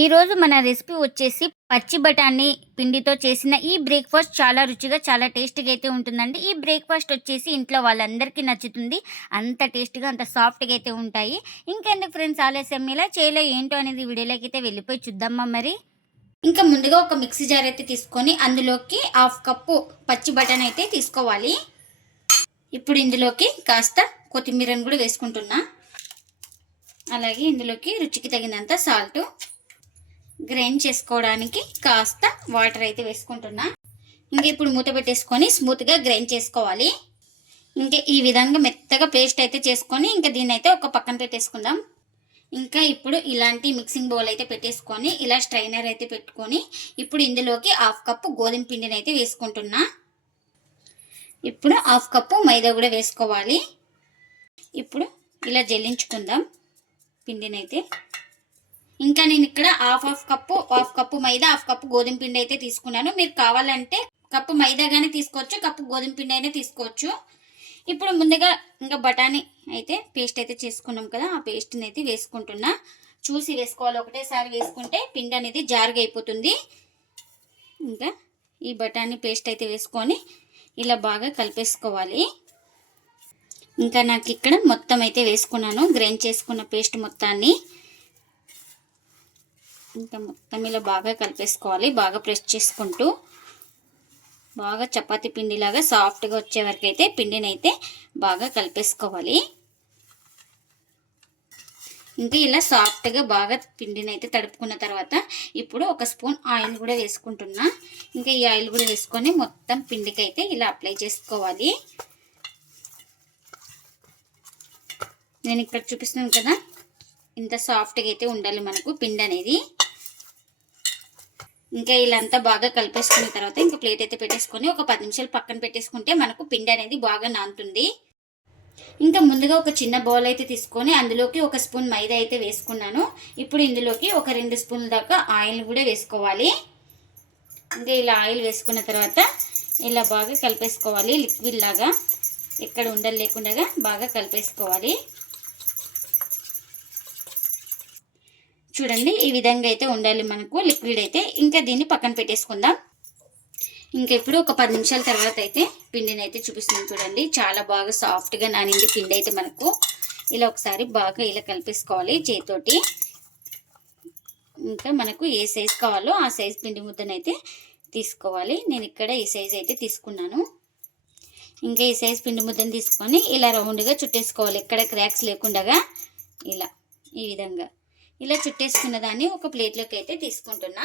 ఈరోజు మన రెసిపీ వచ్చేసి పచ్చి బఠానీ పిండితో చేసిన ఈ బ్రేక్ఫాస్ట్ చాలా రుచిగా చాలా టేస్ట్గా అయితే ఉంటుందండి. ఈ బ్రేక్ఫాస్ట్ వచ్చేసి ఇంట్లో వాళ్ళందరికీ నచ్చుతుంది. అంత టేస్ట్గా అంత సాఫ్ట్గా అయితే ఉంటాయి. ఇంకెందుకు ఫ్రెండ్స్ ఆలస్యం, ఇలా చేయలో ఏంటో అనేది వీడియోలోకి అయితే వెళ్ళిపోయి చూద్దామా మరి. ఇంకా ముందుగా ఒక మిక్సీ జార్ అయితే తీసుకొని అందులోకి 1/2 కప్పు పచ్చి బఠానీ అయితే తీసుకోవాలి. ఇప్పుడు ఇందులోకి కాస్త కొత్తిమీరను కూడా వేసుకుంటున్నా. అలాగే ఇందులోకి రుచికి తగినంత సాల్ట్, గ్రైండ్ చేసుకోవడానికి కాస్త వాటర్ అయితే వేసుకుంటున్నా. ఇంకా ఇప్పుడు మూత పెట్టేసుకొని స్మూత్గా గ్రైండ్ చేసుకోవాలి. ఇంకా ఈ విధంగా మెత్తగా పేస్ట్ అయితే చేసుకొని ఇంకా దీన్ని అయితే ఒక పక్కన పెట్టేసుకుందాం. ఇంకా ఇప్పుడు ఇలాంటి మిక్సింగ్ బౌల్ అయితే పెట్టేసుకొని ఇలా స్ట్రైనర్ అయితే పెట్టుకొని ఇప్పుడు ఇందులోకి 1/2 కప్పు గోధుమ పిండిని అయితే వేసుకుంటున్నా. ఇప్పుడు 1/2 కప్పు మైదా కూడా వేసుకోవాలి. ఇప్పుడు ఇలా జల్లించుకుందాం పిండిని అయితే. ఇంకా నేను ఇక్కడ హాఫ్ కప్పు మైదా, 1/2 కప్పు గోధుమ పిండి అయితే తీసుకున్నాను. మీరు కావాలంటే కప్పు మైదా కానీ తీసుకోవచ్చు, కప్పు గోధుమ పిండి అయినా తీసుకోవచ్చు. ఇప్పుడు ముందుగా ఇంకా బఠానీ అయితే పేస్ట్ అయితే చేసుకున్నాం కదా, ఆ పేస్ట్ని అయితే వేసుకుంటున్నా. చూసి వేసుకోవాలి, ఒకటేసారి వేసుకుంటే పిండి అనేది జారుగా అయిపోతుంది. ఇంకా ఈ బఠానీ పేస్ట్ అయితే వేసుకొని ఇలా బాగా కలిపేసుకోవాలి. ఇంకా నాకు ఇక్కడ మొత్తం అయితే వేసుకున్నాను, గ్రైండ్ చేసుకున్న పేస్ట్ మొత్తాన్ని. ఇంకా మొత్తం ఇలా బాగా కలిపేసుకోవాలి, బాగా ప్రెస్ చేసుకుంటూ బాగా చపాతీ పిండిలాగా సాఫ్ట్గా వచ్చే వరకు అయితే పిండిని అయితే బాగా కలిపేసుకోవాలి. ఇంకా ఇలా సాఫ్ట్గా బాగా పిండిని అయితే తడుపుకున్న తర్వాత ఇప్పుడు ఒక స్పూన్ ఆయిల్ కూడా వేసుకుంటున్నా. ఇంకా ఈ ఆయిల్ కూడా వేసుకొని మొత్తం పిండికి అయితే ఇలా అప్లై చేసుకోవాలి. నేను ఇక్కడ చూపిస్తున్నాను కదా, ఇంత సాఫ్ట్గా అయితే ఉండాలి మనకు పిండి అనేది. ఇంకా ఇలా అంతా బాగా కలిపేసుకున్న తర్వాత ఇంకా ప్లేట్ అయితే పెట్టేసుకొని ఒక 10 నిమిషాలు పక్కన పెట్టేసుకుంటే మనకు పిండి అనేది బాగా నానుతుంది. ఇంకా ముందుగా ఒక చిన్న బౌల్ అయితే తీసుకొని అందులోకి ఒక స్పూన్ మైదా అయితే వేసుకున్నాను. ఇప్పుడు ఇందులోకి ఒక 2 స్పూన్ల దాకా ఆయిల్ కూడా వేసుకోవాలి. ఇంకా ఇలా ఆయిల్ వేసుకున్న తర్వాత ఇలా బాగా కలిపేసుకోవాలి. లిక్విడ్ లాగా ఎక్కడ ఉండలు లేకుండా బాగా కలిపేసుకోవాలి. చూడండి, ఈ విధంగా అయితే ఉండాలి మనకు లిక్విడ్ అయితే. ఇంకా దీన్ని పక్కన పెట్టేసుకుందాం. ఇంకా ఇప్పుడు ఒక 10 నిమిషాల తర్వాత అయితే పిండిని అయితే చూపిస్తున్నాను. చూడండి, చాలా బాగా సాఫ్ట్గా నానింది పిండి అయితే మనకు. ఇలా ఒకసారి బాగా ఇలా కలిపేసుకోవాలి చేతితోటి. ఇంకా మనకు ఏ సైజు కావాలో ఆ సైజు పిండి ముద్దనైతే తీసుకోవాలి. నేను ఇక్కడ ఈ సైజు అయితే తీసుకున్నాను. ఇంకా ఈ సైజు పిండి ముద్దను తీసుకొని ఇలా రౌండ్గా చుట్టేసుకోవాలి, ఎక్కడ క్రాక్స్ లేకుండా. ఇలా ఈ విధంగా ఇలా చుట్టేసుకున్న దాన్ని ఒక ప్లేట్లోకి అయితే తీసుకుంటున్నా.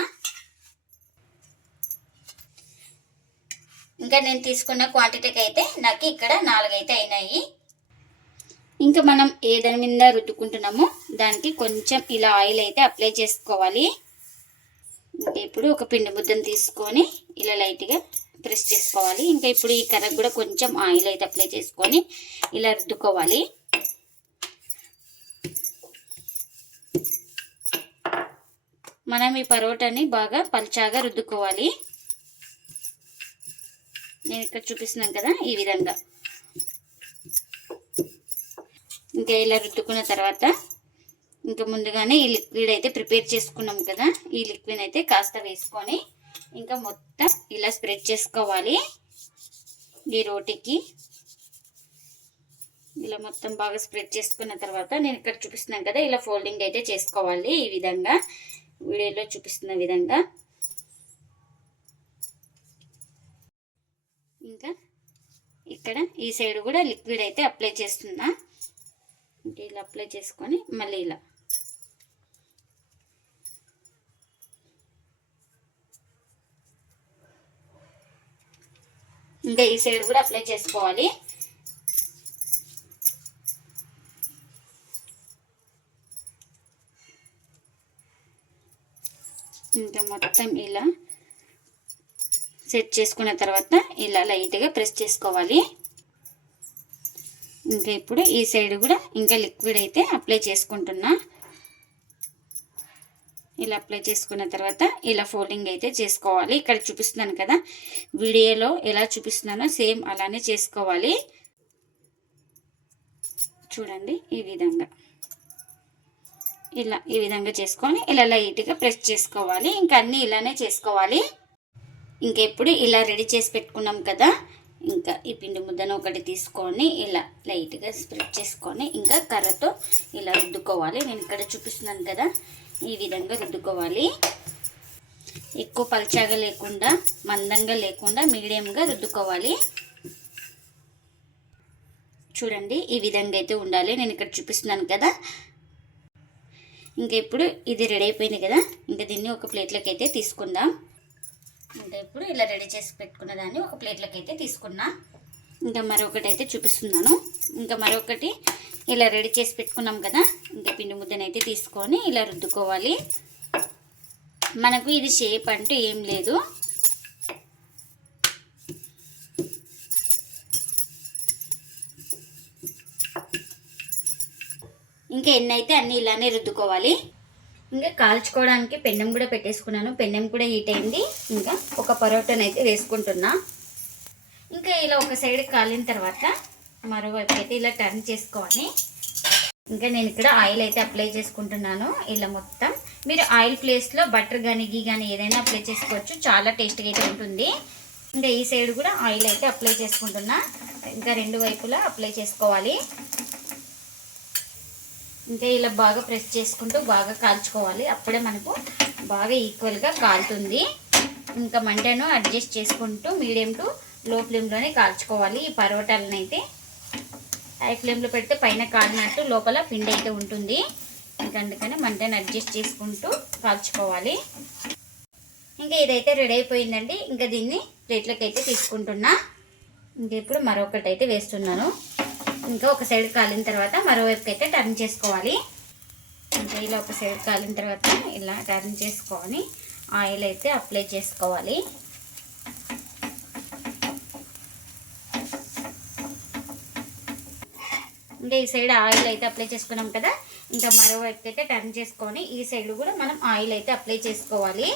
ఇంకా నేను తీసుకున్న క్వాంటిటీకి అయితే నాకు ఇక్కడ 4 అయితే అయినాయి. ఇంకా మనం ఏదాని మీద రుద్దుకుంటున్నామో దానికి కొంచెం ఇలా ఆయిల్ అయితే అప్లై చేసుకోవాలి. ఇంకా ఇప్పుడు ఒక పిండి ముద్దను తీసుకొని ఇలా లైట్గా ప్రెస్ చేసుకోవాలి. ఇంకా ఇప్పుడు ఈ కర్రకు కూడా కొంచెం ఆయిల్ అయితే అప్లై చేసుకొని ఇలా రుద్దుకోవాలి. మనం ఈ పరోటాని బాగా పల్చాగా రుద్దుకోవాలి. నేను ఇక్కడ చూపిస్తున్నాను కదా, ఈ విధంగా. ఇంకా ఇలా రుద్దుకున్న తర్వాత ఇంకా ముందుగానే ఈ లిక్విడ్ అయితే ప్రిపేర్ చేసుకున్నాం కదా, ఈ లిక్విడ్ అయితే కాస్త వేసుకొని ఇంకా మొత్తం ఇలా స్ప్రెడ్ చేసుకోవాలి. ఈ రోటీకి ఇలా మొత్తం బాగా స్ప్రెడ్ చేసుకున్న తర్వాత నేను ఇక్కడ చూపిస్తున్నాను కదా, ఇలా ఫోల్డింగ్ అయితే చేసుకోవాలి. ఈ విధంగా వీడియోలో చూపిస్తున్న విధంగా. ఇంకా ఇక్కడ ఈ సైడ్ కూడా లిక్విడ్ అయితే అప్లై చేస్తున్నా. ఇంకా ఇలా అప్లై చేసుకొని మళ్ళీ ఇలా ఇంకా ఈ సైడ్ కూడా అప్లై చేసుకోవాలి. ఇంకా మొత్తం ఇలా సెట్ చేసుకున్న తర్వాత ఇలా లైట్గా ప్రెస్ చేసుకోవాలి. ఇంకా ఇప్పుడు ఈ సైడ్ కూడా ఇంకా లిక్విడ్ అయితే అప్లై చేసుకుంటున్నా. ఇలా అప్లై చేసుకున్న తర్వాత ఇలా ఫోల్డింగ్ అయితే చేసుకోవాలి. ఇక్కడ చూపిస్తున్నాను కదా, వీడియోలో ఎలా చూపిస్తున్నానో సేమ్ అలానే చేసుకోవాలి. చూడండి, ఈ విధంగా ఇలా ఈ విధంగా చేసుకొని ఇలా లైట్గా ప్రెస్ చేసుకోవాలి. ఇంకా అన్నీ ఇలానే చేసుకోవాలి. ఇంకా ఇప్పుడు ఇలా రెడీ చేసి పెట్టుకున్నాం కదా, ఇంకా ఈ పిండి ముద్దను ఒకటి తీసుకొని ఇలా లైట్గా స్ప్రెడ్ చేసుకొని ఇంకా కర్రతో ఇలా రుద్దుకోవాలి. నేను ఇక్కడ చూపిస్తున్నాను కదా, ఈ విధంగా రుద్దుకోవాలి. ఎక్కువ పల్చగా లేకుండా, మందంగా లేకుండా మీడియంగా రుద్దుకోవాలి. చూడండి ఈ విధంగా అయితే ఉండాలి. నేను ఇక్కడ చూపిస్తున్నాను కదా. ఇంకా ఇప్పుడు ఇది రెడీ అయిపోయింది కదా, ఇంకా దీన్ని ఒక ప్లేట్లోకి అయితే తీసుకుందాం. ఇంకా ఇప్పుడు ఇలా రెడీ చేసి పెట్టుకున్న దాన్ని ఒక ప్లేట్లోకి అయితే తీసుకున్నా. ఇంకా మరొకటి అయితే చూపిస్తున్నాను. ఇంకా మరొకటి ఇలా రెడీ చేసి పెట్టుకున్నాం కదా, ఇంకా పిండి ముద్దనైతే తీసుకొని ఇలా రుద్దుకోవాలి. మనకు ఇది షేప్ అంటూ ఏం లేదు. ఇంకా ఎన్ని అయితే అన్నీ ఇలానే రుద్దుకోవాలి. ఇంకా కాల్చుకోవడానికి పెన్నెం కూడా పెట్టేసుకున్నాను. పెన్నెం కూడా హీట్ అయింది. ఇంకా ఒక పరోటాను అయితే వేసుకుంటున్నా. ఇంకా ఇలా ఒక సైడ్ కాలిన తర్వాత మరోవైపు అయితే ఇలా టర్న్ చేసుకోవాలి. ఇంకా నేను ఇక్కడ ఆయిల్ అయితే అప్లై చేసుకుంటున్నాను. ఇలా మొత్తం మీరు ఆయిల్ ప్లేస్లో బటర్ కానీ గీ కానీ ఏదైనా అప్లై చేసుకోవచ్చు. చాలా టేస్ట్గా అయితే ఉంటుంది. ఇంకా ఈ సైడ్ కూడా ఆయిల్ అయితే అప్లై చేసుకుంటున్నా. ఇంకా రెండు వైపులా అప్లై చేసుకోవాలి. ఇంకా ఇలా బాగా ప్రెస్ చేసుకుంటూ బాగా కాల్చుకోవాలి. అప్పుడే మనకు బాగా ఈక్వల్గా కాలుతుంది. ఇంకా మంటను అడ్జస్ట్ చేసుకుంటూ మీడియం టు లో ఫ్లేమ్లోనే కాల్చుకోవాలి. ఈ పరోటాలను అయితే హై ఫ్లేమ్లో పెడితే పైన కాలినట్టు లోపల పిండి అయితే ఉంటుంది. ఇంకా అందుకని మంటను అడ్జస్ట్ చేసుకుంటూ కాల్చుకోవాలి. ఇంకా ఇదైతే రెడీ అయిపోయిందండి. ఇంకా దీన్ని ప్లేట్లోకి అయితే తీసుకుంటున్నా. ఇంకా ఇప్పుడు మరొకటి అయితే వేస్తున్నాను. ఇంకా ఒక సైడ్ కాలిన తర్వాత మరోవైపు అయితే టర్న్ చేసుకోవాలి. ఇంకా ఇలా ఒక సైడ్ కాలిన తర్వాత ఇలా టర్న్ చేసుకొని ఆయిల్ అయితే అప్లై చేసుకోవాలి. ఇంకా ఈ సైడ్ ఆయిల్ అయితే అప్లై చేసుకున్నాం కదా, ఇంకా మరోవైపు అయితే టర్న్ చేసుకొని ఈ సైడ్ కూడా మనం ఆయిల్ అయితే అప్లై చేసుకోవాలి.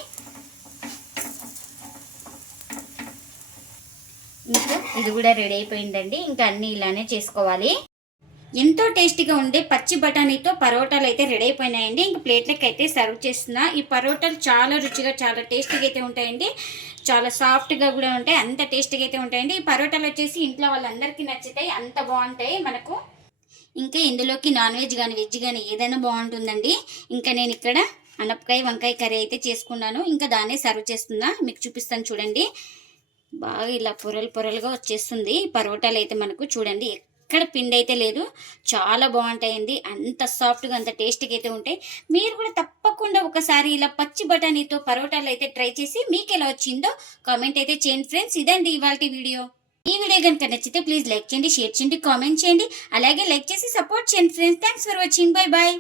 ఇంకా ఇది కూడా రెడీ అయిపోయిందండి. ఇంకా అన్నీ ఇలానే చేసుకోవాలి. ఎంతో టేస్టీగా ఉండే పచ్చి బఠానీతో పరోటాలు అయితే రెడీ అయిపోయినాయండి. ఇంకా ప్లేట్లకి అయితే సర్వ్ చేస్తున్నా. ఈ పరోటాలు చాలా రుచిగా చాలా టేస్టీగా అయితే ఉంటాయండి. చాలా సాఫ్ట్గా కూడా ఉంటాయి. అంత టేస్టీగా అయితే ఉంటాయండి. ఈ పరోటాలు వచ్చేసి ఇంట్లో వాళ్ళందరికీ నచ్చుతాయి. అంత బాగుంటాయి మనకు. ఇంకా ఇందులోకి నాన్ వెజ్ కానీ వెజ్ కానీ ఏదైనా బాగుంటుందండి. ఇంకా నేను ఇక్కడ అనపకాయ వంకాయ కర్రీ అయితే చేసుకున్నాను. ఇంకా దాన్నే సర్వ్ చేస్తున్నా. మీకు చూపిస్తాను చూడండి. బాగా ఇలా పొరలు పొరలుగా వచ్చేస్తుంది. పరోటాలు అయితే మనకు చూడండి ఎక్కడ పిండి అయితే లేదు. చాలా బాగుంటాయండి. అంత సాఫ్ట్గా అంత టేస్టీగా అయితే ఉంటాయి. మీరు కూడా తప్పకుండా ఒకసారి ఇలా పచ్చి బఠానీతో పరోటాలు అయితే ట్రై చేసి మీకు ఎలా వచ్చిందో కామెంట్ అయితే చేయండి ఫ్రెండ్స్. ఇదండి ఇవాల్టి వీడియో. ఈ వీడియో కనుక నచ్చితే ప్లీజ్ లైక్ చేయండి, షేర్ చేయండి, కామెంట్ చేయండి. అలాగే లైక్ చేసి సపోర్ట్ చేయండి friends. Thanks for watching. Bye bye.